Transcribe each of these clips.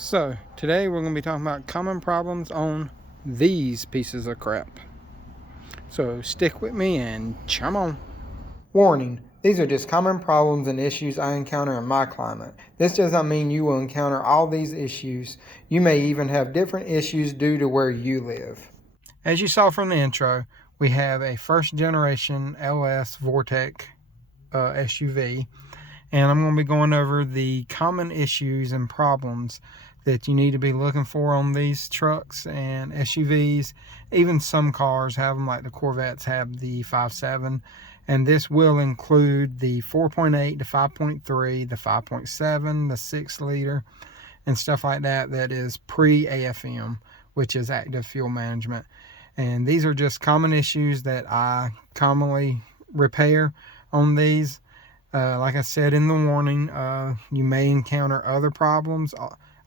So today we're going to be talking about common problems on these pieces of crap. So stick with me and chum on. Warning, these are just common problems and issues I encounter in my climate. This does not mean you will encounter all these issues. You may even have different issues due to where you live. As you saw from the intro, we have a first generation LS Vortec SUV, and I'm going to be going over the common issues and problems that you need to be looking for on these trucks and SUVs. Even some cars have them, like the Corvettes have the 5.7, and this will include the 4.8, the 5.3, the 5.7, the 6 liter, and stuff like that that is pre-AFM, which is active fuel management. And these are just common issues that I commonly repair on these. Like I said in the warning, you may encounter other problems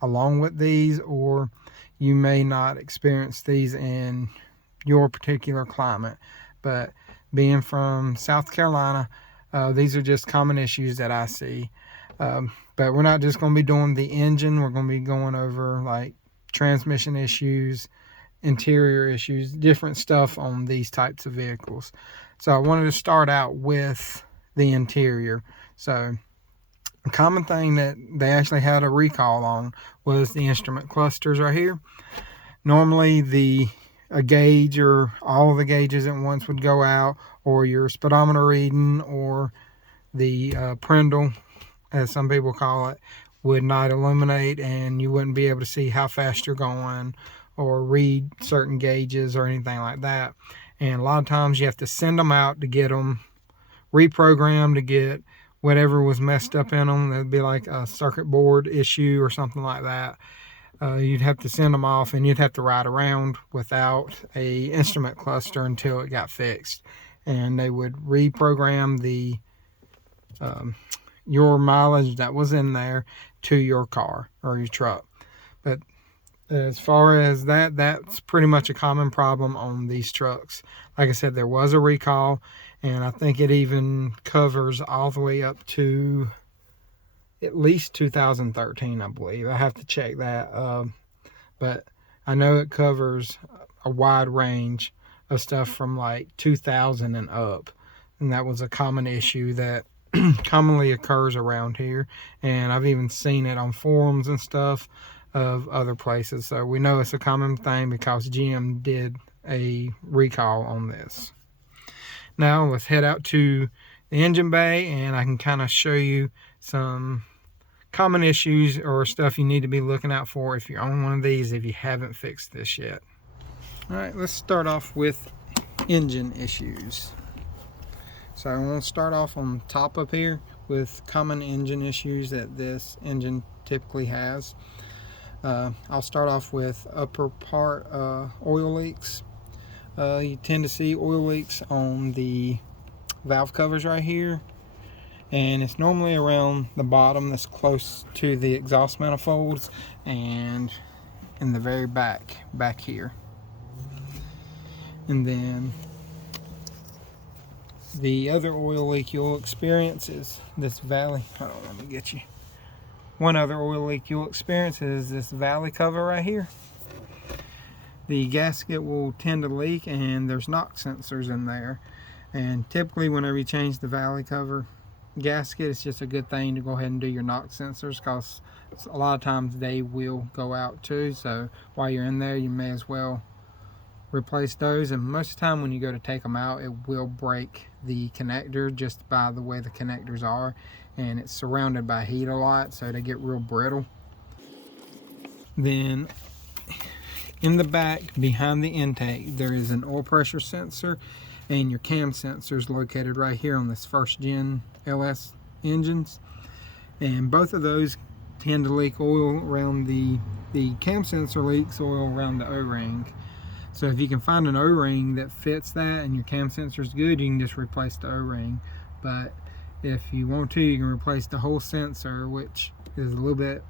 along with these, or you may not experience these in your particular climate. But being from South Carolina, these are just common issues that I see. But we're not just going to be doing the engine. We're going to be going over like transmission issues, interior issues, different stuff on these types of vehicles. So I wanted to start out with the interior. So a common thing that they actually had a recall on was the instrument clusters right here. Normally a gauge or all the gauges at once would go out, or your speedometer reading, or the prindle, as some people call it, would not illuminate, and you wouldn't be able to see how fast you're going or read certain gauges or anything like that. And a lot of times you have to send them out to get them reprogrammed, to get whatever was messed up in them. That'd be like a circuit board issue or something like that. You'd have to send them off, and you'd have to ride around without a instrument cluster until it got fixed, and they would reprogram the your mileage that was in there to your car or your truck. But as far as that's pretty much a common problem on these trucks. Like I said, there was a recall, and I think it even covers all the way up to at least 2013, I believe. I have to check that. But I know it covers a wide range of stuff from like 2000 and up. And that was a common issue that commonly occurs around here. And I've even seen it on forums and stuff of other places. So we know it's a common thing because GM did a recall on this. Now let's head out to the engine bay, and I can kind of show you some common issues or stuff you need to be looking out for if you're on one of these, if you haven't fixed this yet. All right, let's start off with engine issues. So I'm going to start off on top up here with common engine issues that this engine typically has. I'll start off with upper part oil leaks. You tend to see oil leaks on the valve covers right here, and it's normally around the bottom that's close to the exhaust manifolds, and in the very back here. And then the other oil leak you'll experience is this valley. Hold on, let me get you. One other oil leak you'll experience is this valley cover right here. The gasket will tend to leak, and there's knock sensors in there. And typically whenever you change the valley cover gasket, it's just a good thing to go ahead and do your knock sensors, because a lot of times they will go out too. So while you're in there, you may as well replace those. And most of the time when you go to take them out, it will break the connector just by the way the connectors are, and it's surrounded by heat a lot, so they get real brittle. Then in the back behind the intake, there is an oil pressure sensor, and your cam sensor is located right here on this first gen LS engines, and both of those tend to leak oil around the cam sensor leaks oil around the O-ring. So if you can find an O-ring that fits that and your cam sensor is good, you can just replace the O-ring. But if you want to, you can replace the whole sensor, which is a little bit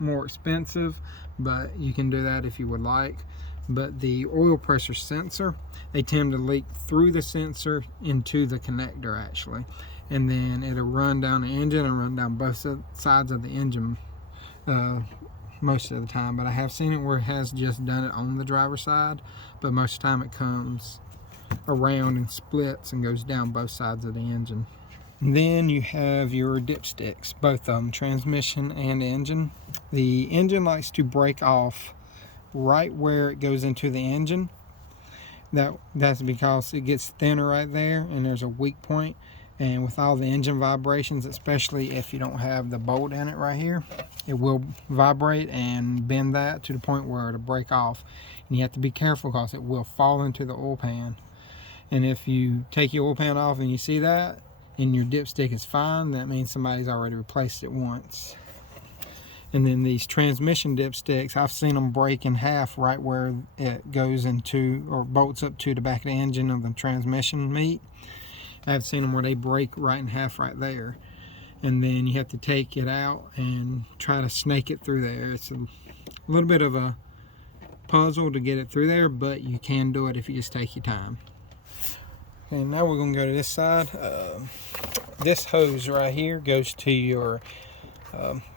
more expensive, but you can do that if you would like. But the oil pressure sensor, they tend to leak through the sensor into the connector actually, and then it'll run down the engine and run down both sides of the engine most of the time, but I have seen it where it has just done it on the driver's side, but most of the time it comes around and splits and goes down both sides of the engine. And then you have your dipsticks, both of them, transmission and engine. The engine likes to break off right where it goes into the engine. That's because it gets thinner right there and there's a weak point. And with all the engine vibrations, especially if you don't have the bolt in it right here, it will vibrate and bend that to the point where it'll break off. And you have to be careful because it will fall into the oil pan. And if you take your oil pan off and you see that and your dipstick is fine, that means somebody's already replaced it once. And then these transmission dipsticks, I've seen them break in half right where it goes into or bolts up to the back of the engine of the transmission meat. I've seen them where they break right in half right there. And then you have to take it out and try to snake it through there. It's a little bit of a puzzle to get it through there, but you can do it if you just take your time. And now we're going to go to this side. This hose right here goes to your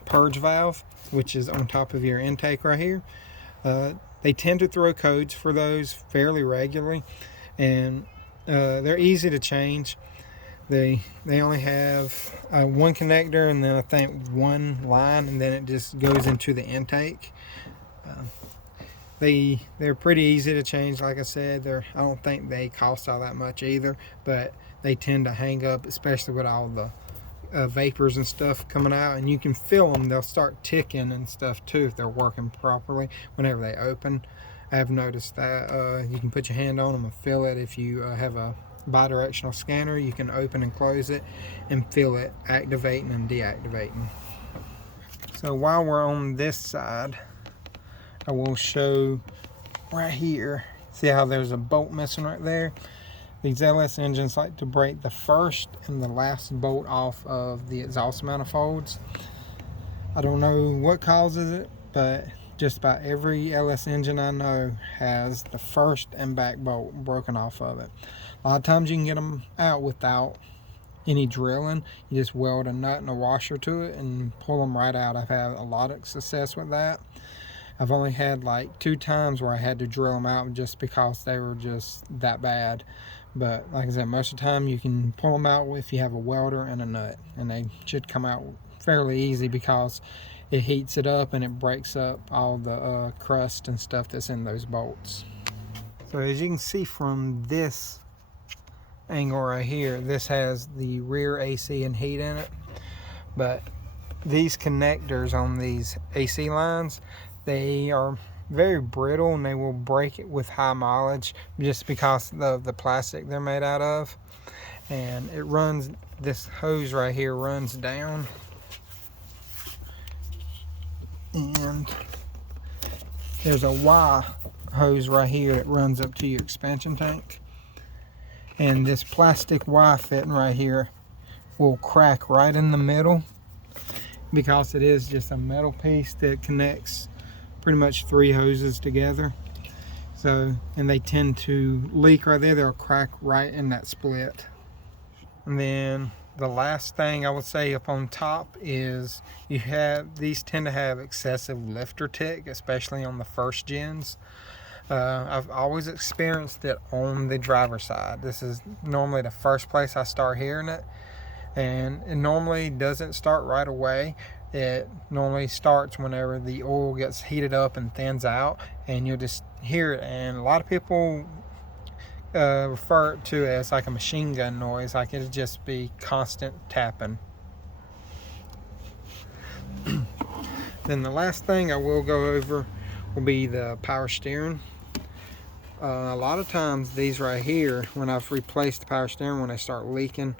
purge valve, which is on top of your intake right here. They tend to throw codes for those fairly regularly, and they're easy to change. They only have one connector and then I think one line, and then it just goes into the intake. They're pretty easy to change. Like I said, I don't think they cost all that much either, but they tend to hang up, especially with all the vapors and stuff coming out, and you can feel them. They'll start ticking and stuff too if they're working properly whenever they open. I have noticed that. You can put your hand on them and feel it. If you have a bidirectional scanner, you can open and close it and feel it activating and deactivating. So while we're on this side, I will show right here. See how there's a bolt missing right there? These LS engines like to break the first and the last bolt off of the exhaust manifolds. I don't know what causes it, but just about every LS engine I know has the first and back bolt broken off of it. A lot of times you can get them out without any drilling. You just weld a nut and a washer to it and pull them right out. I've had a lot of success with that. I've only had like 2 times where I had to drill them out just because they were just that bad. But like I said, most of the time you can pull them out if you have a welder and a nut, and they should come out fairly easy because it heats it up and it breaks up all the crust and stuff that's in those bolts. So as you can see from this angle right here, this has the rear AC and heat in it, but these connectors on these AC lines, they are very brittle and they will break it with high mileage just because of the plastic they're made out of. And it runs, this hose right here runs down, and there's a Y hose right here that runs up to your expansion tank, and this plastic Y fitting right here will crack right in the middle because it is just a metal piece that connects pretty much 3 hoses together. So, and they tend to leak right there. They'll crack right in that split. And then the last thing I would say up on top is these tend to have excessive lifter tick, especially on the first gens. I've always experienced it on the driver's side. This is normally the first place I start hearing it, and it normally doesn't start right away. It normally starts whenever the oil gets heated up and thins out, and you'll just hear it. And a lot of people refer it to as like a machine gun noise, like it'll just be constant tapping. Then the last thing I will go over will be the power steering. A lot of times these right here, when I've replaced the power steering, when they start leaking,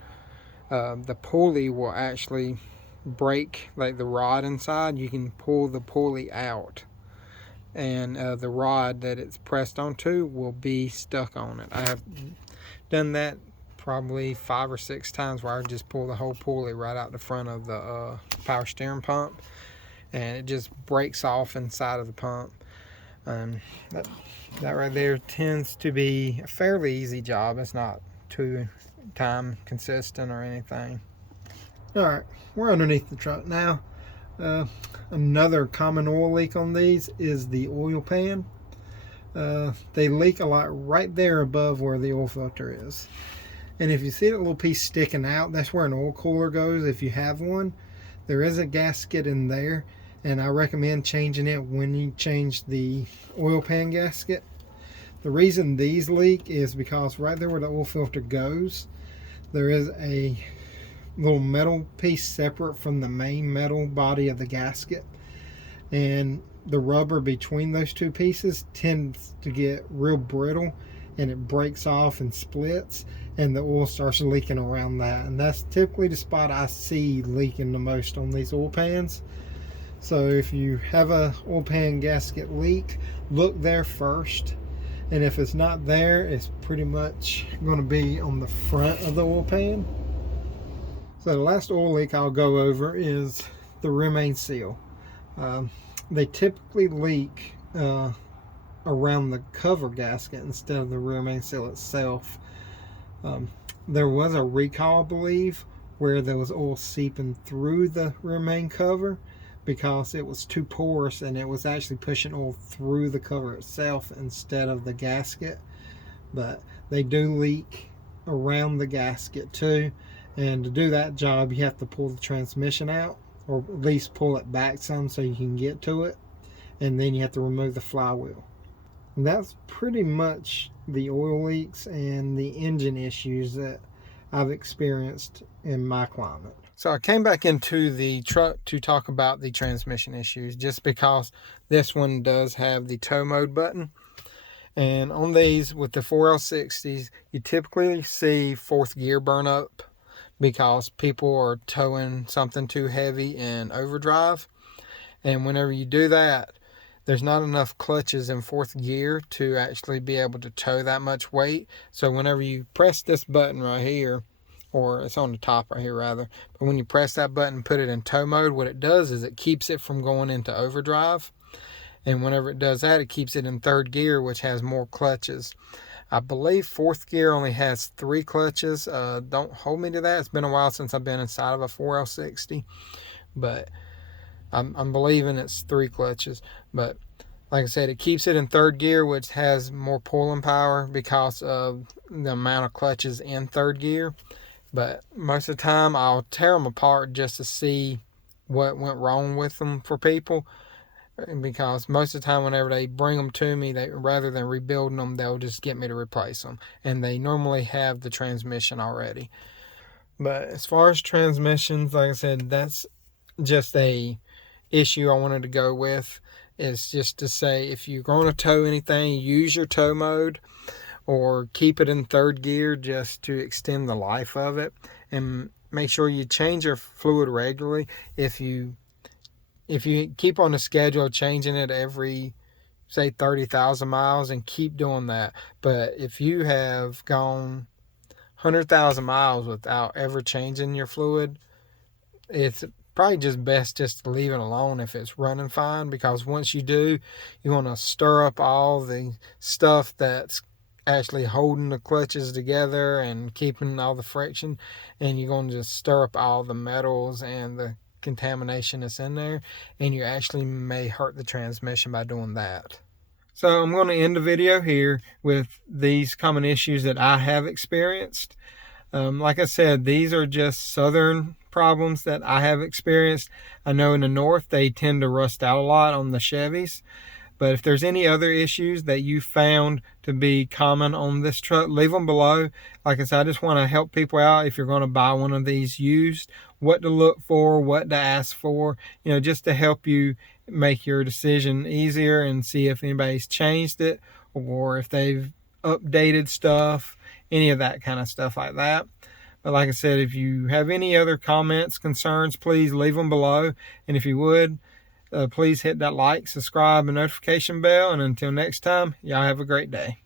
the pulley will actually break, like the rod inside. You can pull the pulley out, and the rod that it's pressed onto will be stuck on it. I have done that probably 5 or 6 times where I just pull the whole pulley right out the front of the power steering pump, and it just breaks off inside of the pump. And that right there tends to be a fairly easy job. It's not too time consistent or anything. Alright, we're underneath the truck now. Another common oil leak on these is the oil pan. They leak a lot right there above where the oil filter is. And if you see that little piece sticking out, that's where an oil cooler goes if you have one. There is a gasket in there, and I recommend changing it when you change the oil pan gasket. The reason these leak is because right there where the oil filter goes, there is a little metal piece separate from the main metal body of the gasket, and the rubber between those two pieces tends to get real brittle, and it breaks off and splits, and the oil starts leaking around that. And that's typically the spot I see leaking the most on these oil pans. So if you have a oil pan gasket leak, look there first, and if it's not there, it's pretty much going to be on the front of the oil pan. So the last oil leak I'll go over is the rear main seal. They typically leak around the cover gasket instead of the rear main seal itself. There was a recall, I believe, where there was oil seeping through the rear main cover because it was too porous, and it was actually pushing oil through the cover itself instead of the gasket. But they do leak around the gasket too, and to do that job you have to pull the transmission out, or at least pull it back some so you can get to it, and then you have to remove the flywheel. And that's pretty much the oil leaks and the engine issues that I've experienced in my climate. So I came back into the truck to talk about the transmission issues, just because this one does have the tow mode button. And on these with the 4L60s, you typically see fourth gear burn up because people are towing something too heavy in overdrive. And whenever you do that, there's not enough clutches in fourth gear to actually be able to tow that much weight. So whenever you press this button right here, or it's on the top right here rather, but when you press that button and put it in tow mode, what it does is it keeps it from going into overdrive. And whenever it does that, it keeps it in third gear, which has more clutches. I believe fourth gear only has 3 clutches. Don't hold me to that. It's been a while since I've been inside of a 4L60, but I'm believing it's 3 clutches. But like I said, it keeps it in third gear, which has more pulling power because of the amount of clutches in third gear. But most of the time I'll tear them apart just to see what went wrong with them for people, because most of the time whenever they bring them to me, they, rather than rebuilding them, they'll just get me to replace them, and they normally have the transmission already. But as far as transmissions, like I said, that's just a issue I wanted to go with. Is just to say, if you're going to tow anything, use your tow mode or keep it in third gear just to extend the life of it, and make sure you change your fluid regularly. If you keep on the schedule of changing it every, say, 30,000 miles, and keep doing that. But if you have gone 100,000 miles without ever changing your fluid, it's probably just best just to leave it alone if it's running fine, because once you do, you want to stir up all the stuff that's actually holding the clutches together and keeping all the friction, and you're going to just stir up all the metals and the contamination that's in there, and you actually may hurt the transmission by doing that. So I'm going to end the video here with these common issues that I have experienced. Like I said, these are just southern problems that I have experienced. I know in the north they tend to rust out a lot on the Chevys. But if there's any other issues that you found to be common on this truck, leave them below. Like I said, I just want to help people out if you're going to buy one of these used, what to look for, what to ask for, just to help you make your decision easier and see if anybody's changed it or if they've updated stuff, any of that kind of stuff like that. But like I said, if you have any other comments, concerns, please leave them below. And if you would, please hit that like, subscribe, and notification bell. And until next time, y'all have a great day.